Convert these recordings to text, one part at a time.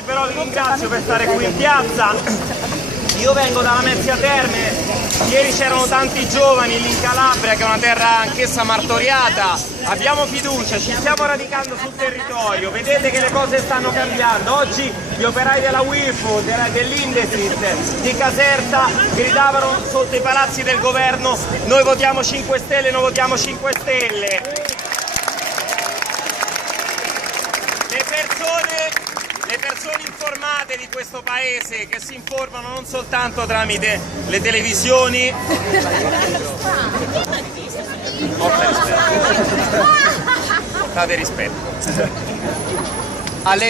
Oggi però vi ringrazio per stare qui in piazza. Io vengo dalla Mezzia Terme, ieri c'erano tanti giovani lì in Calabria, che è una terra anch'essa martoriata. Abbiamo fiducia, ci stiamo radicando sul territorio, vedete che le cose stanno cambiando. Oggi gli operai della WIFO, dell'Indesit, di Caserta gridavano sotto i palazzi del governo: noi votiamo 5 Stelle, noi votiamo 5 Stelle. Le persone informate di questo paese, che si informano non soltanto tramite le televisioni, fate rispetto.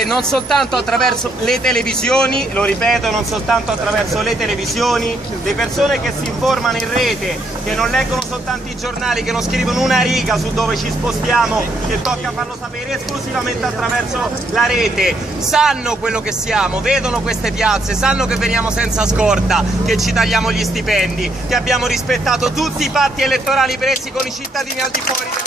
Non soltanto attraverso le televisioni, lo ripeto, non soltanto attraverso le televisioni, le persone che si informano in rete, che non leggono soltanto i giornali, che non scrivono una riga su dove ci spostiamo, che tocca farlo sapere esclusivamente attraverso la rete, sanno quello che siamo, vedono queste piazze, sanno che veniamo senza scorta, che ci tagliamo gli stipendi, che abbiamo rispettato tutti i patti elettorali presi con i cittadini al di fuori del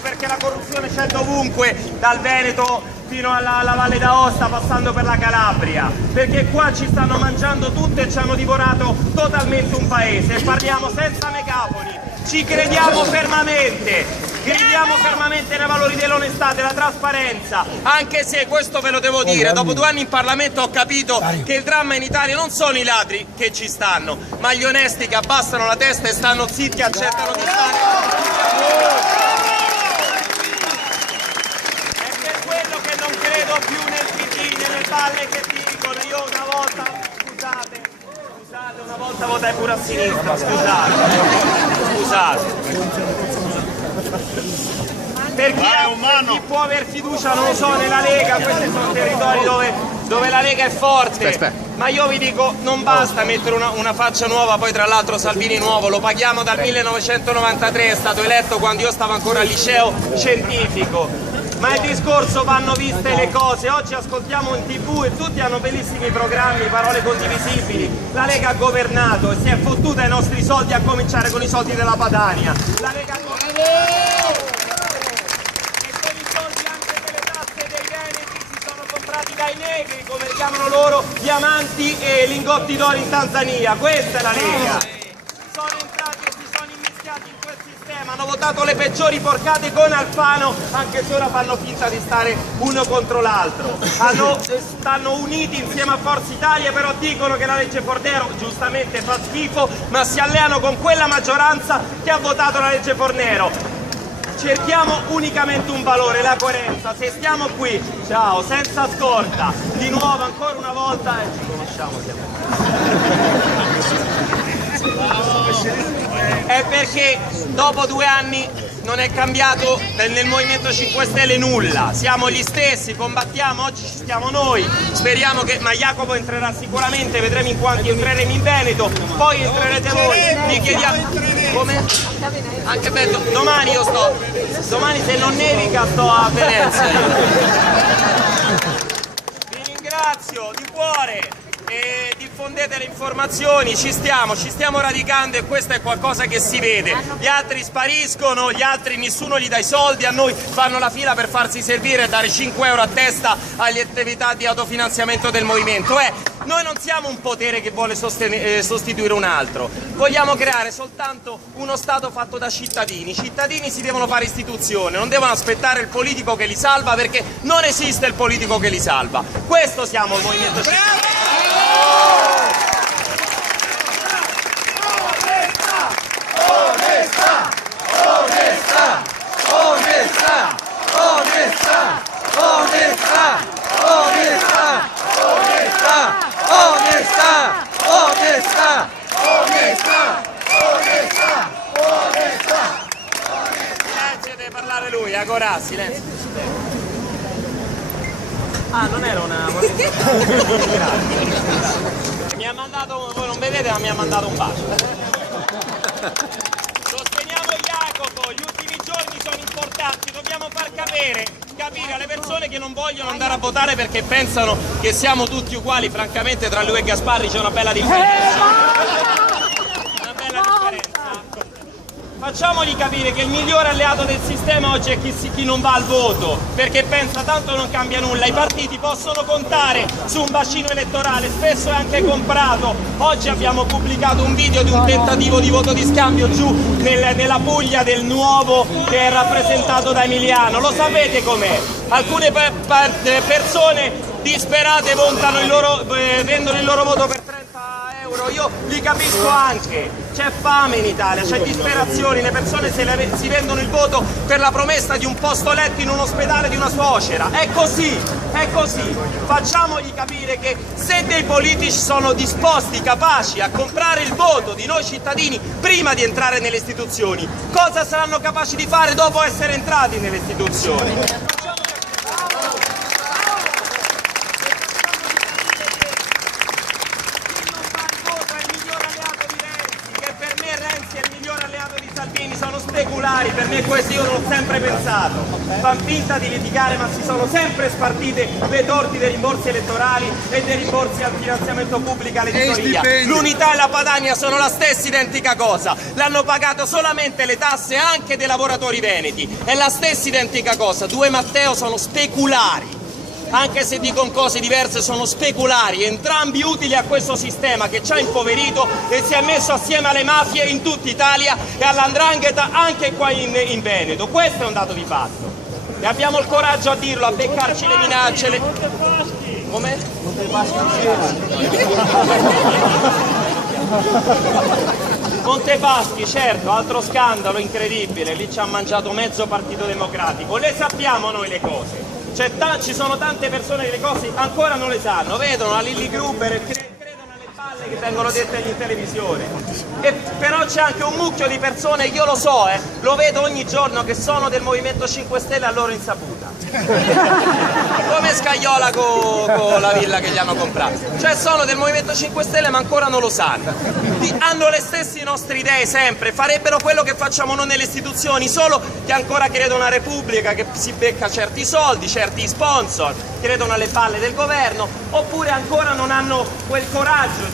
perché la corruzione c'è dovunque, dal Veneto fino alla Valle d'Aosta, passando per la Calabria, perché qua ci stanno mangiando tutto e ci hanno divorato totalmente un paese, e parliamo senza megafoni, ci crediamo fermamente, crediamo fermamente nei valori dell'onestà, della trasparenza, anche se, questo ve lo devo dire, dopo 2 anni in Parlamento ho capito che il dramma in Italia non sono i ladri che ci stanno, ma gli onesti che abbassano la testa e stanno zitti e accettano di stare. Più nel PD, nelle balle che dicono. Io una volta, scusate, una volta votai pure a sinistra, scusate. Perché chi può aver fiducia, non lo so, nella Lega, questi sono territori dove la Lega è forte. Ma io vi dico, non basta mettere una faccia nuova, poi tra l'altro Salvini nuovo, lo paghiamo dal 1993, è stato eletto quando io stavo ancora al liceo scientifico. Ma il discorso vanno viste le cose, oggi ascoltiamo in TV e tutti hanno bellissimi programmi, parole condivisibili. La Lega ha governato e si è fottuta i nostri soldi, a cominciare con i soldi della Padania. La Lega ha governato e con i soldi anche delle tasse dei veneti si sono comprati dai negri, come li chiamano loro, diamanti e lingotti d'oro in Tanzania. Questa è la Lega. Sono entrati e si sono immischiati in quel sistema, hanno votato le peggiori porcate con Alfano, anche se ora fanno finta di stare uno contro l'altro. Stanno uniti insieme a Forza Italia, però dicono che la legge Fornero giustamente fa schifo, ma si alleano con quella maggioranza che ha votato la legge Fornero. Cerchiamo unicamente un valore, la coerenza. Se stiamo qui, ciao, senza scorta, di nuovo ancora una volta, ci conosciamo, è perché dopo 2 anni non è cambiato nel Movimento 5 Stelle nulla, siamo gli stessi, combattiamo, oggi ci stiamo noi, speriamo che, ma Jacopo entrerà sicuramente, vedremo in quanti entreremo in Veneto, poi entrerete voi, vi chiediamo come? Anche bello, domani se non nevica sto a Venezia. Vi ringrazio di cuore. E diffondete le informazioni, ci stiamo radicando, e questo è qualcosa che si vede. Gli altri spariscono, gli altri nessuno gli dà i soldi, a noi fanno la fila per farsi servire e dare 5 euro a testa alle attività di autofinanziamento del movimento. Noi non siamo un potere che vuole sostituire un altro, vogliamo creare soltanto uno Stato fatto da cittadini. I cittadini si devono fare istituzione, non devono aspettare il politico che li salva, perché non esiste il politico che li salva. Questo siamo il Movimento 5 Stelle. Silenzio, deve parlare lui, ancora, silenzio. Ah, non era una... Mi ha mandato, voi non vedete, ma mi ha mandato un bacio. Sosteniamo Jacopo, gli ultimi giorni sono importanti, dobbiamo far capire alle persone che non vogliono andare a votare perché pensano che siamo tutti uguali. Francamente tra lui e Gasparri c'è una bella differenza. Una bella differenza. Facciamogli capire che il migliore alleato del sistema oggi è chi non va al voto, perché pensa tanto non cambia nulla. I partiti possono contare su un bacino elettorale, spesso è anche comprato. Oggi abbiamo pubblicato un video di un tentativo di voto di scambio giù nella Puglia del Nuovo, che è rappresentato da Emiliano. Lo sapete com'è? Alcune persone disperate vendono il loro voto per 30 euro. Io li capisco anche, c'è fame in Italia, c'è disperazione, le persone si vendono il voto per la promessa di un posto letto in un ospedale di una suocera. È così, è così. Facciamogli capire che se dei politici sono disposti, capaci a comprare il voto di noi cittadini prima di entrare nelle istituzioni, cosa saranno capaci di fare dopo essere entrati nelle istituzioni? Sono speculari, per me questo io l'ho sempre pensato, fanno finta di litigare ma si sono sempre spartite le torti dei rimborsi elettorali e dei rimborsi al finanziamento pubblico all'editoria. L'Unità e la Padania sono la stessa identica cosa, l'hanno pagato solamente le tasse anche dei lavoratori veneti, è la stessa identica cosa. Due Matteo sono speculari. Anche se dicono cose diverse, sono speculari, entrambi utili a questo sistema che ci ha impoverito e si è messo assieme alle mafie in tutta Italia e all''ndrangheta anche qua in Veneto. Questo è un dato di fatto e abbiamo il coraggio a dirlo, a beccarci le minacce. Come? Montepaschi, certo, altro scandalo incredibile, lì ci ha mangiato mezzo Partito Democratico. Le sappiamo noi le cose. Ci sono tante persone che le cose ancora non le sanno, vedono la Lilli Gruber e credono alle balle che vengono dette in televisione. E però c'è anche un mucchio di persone, io lo so, lo vedo ogni giorno, che sono del Movimento 5 Stelle a loro insaputa. Come Scagliola con la villa che gli hanno comprato. Cioè sono del Movimento 5 Stelle ma ancora non lo sanno. Hanno le stesse nostre idee sempre, farebbero quello che facciamo noi nelle istituzioni, solo che ancora credono a Repubblica che si becca certi soldi, certi sponsor, credono alle palle del governo, oppure ancora non hanno quel coraggio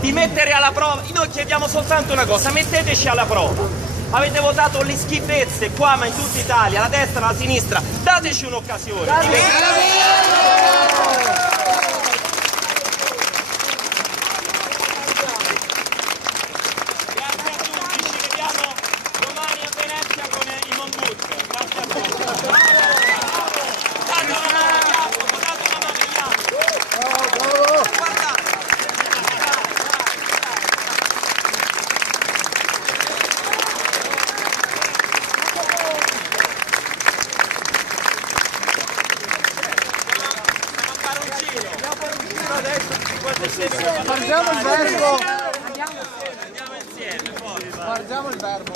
di mettere alla prova. Noi chiediamo soltanto una cosa, metteteci alla prova. Avete votato le schifezze qua ma in tutta Italia, la destra, la sinistra, dateci un'occasione. Grazie a tutti, ci vediamo domani a Venezia con i Monbut. Grazie a tutti. Date una mano a Jacopo, date una mano a Jacopo. Guardate. Guardiamo il verbo. Andiamo insieme, poi. Guardiamo il verbo.